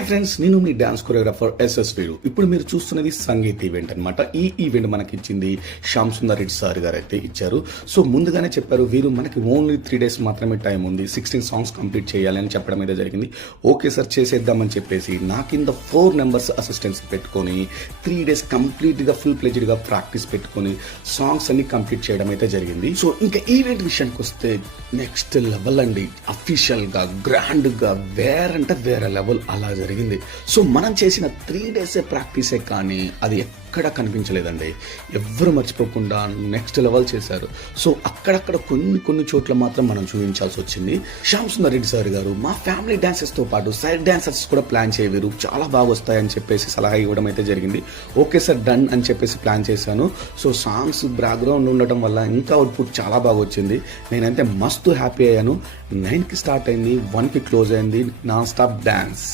Hi friends, నేను మీ dance choreographer SS వీరు. ఇప్పుడు మీరు చూస్తున్నది సంగీత్ ఈవెంట్ అనమాట. ఈ ఈవెంట్ మనకి ఇచ్చింది శ్యామ్ సుందర్ రెడ్డి సార్ గారు అయితే ఇచ్చారు. సో ముందుగానే చెప్పారు, వీరు మనకి ఓన్లీ 3 days మాత్రమే టైం ఉంది, 16 songs కంప్లీట్ చేయాలి అని చెప్పడం అయితే జరిగింది. ఓకే సార్, చేసేద్దామని చెప్పేసి నా కింద 4 members అసిస్టెంట్స్ పెట్టుకొని 3 days కంప్లీట్గా ఫుల్ ప్లెజ్డ్గా ప్రాక్టీస్ పెట్టుకొని సాంగ్స్ అన్ని కంప్లీట్ చేయడం అయితే జరిగింది. సో ఇంకా ఈవెంట్ విషయానికి వస్తే నెక్స్ట్ లెవెల్ అండి. అఫీషియల్గా గ్రాండ్గా వేరే లెవెల్ అలా జరిగింది. సో మనం చేసిన 3 days ప్రాక్టీసే కానీ అది ఎక్కడ కనిపించలేదండి. ఎవ్వరు మర్చిపోకుండా నెక్స్ట్ లెవెల్ చేశారు. సో అక్కడక్కడ కొన్ని చోట్ల మాత్రం మనం చూపించాల్సి వచ్చింది. శ్యామ్ సుందర్ రెడ్డి సార్ గారు మా ఫ్యామిలీ డాన్సెస్తో పాటు సైడ్ డాన్సర్స్ కూడా ప్లాన్ చేయవేరు, చాలా బాగా వస్తాయని చెప్పేసి సలహా ఇవ్వడం అయితే జరిగింది. ఓకే సార్, డన్ అని చెప్పేసి ప్లాన్ చేశాను. సో సాంగ్స్ బ్యాక్గ్రౌండ్ ఉండటం వల్ల ఇంకా అవుట్పుట్ చాలా బాగా వచ్చింది. నేనైతే మస్తు హ్యాపీ అయ్యాను. 9కి స్టార్ట్ అయింది, 1కి క్లోజ్ అయింది, నాన్ స్టాప్ డాన్స్.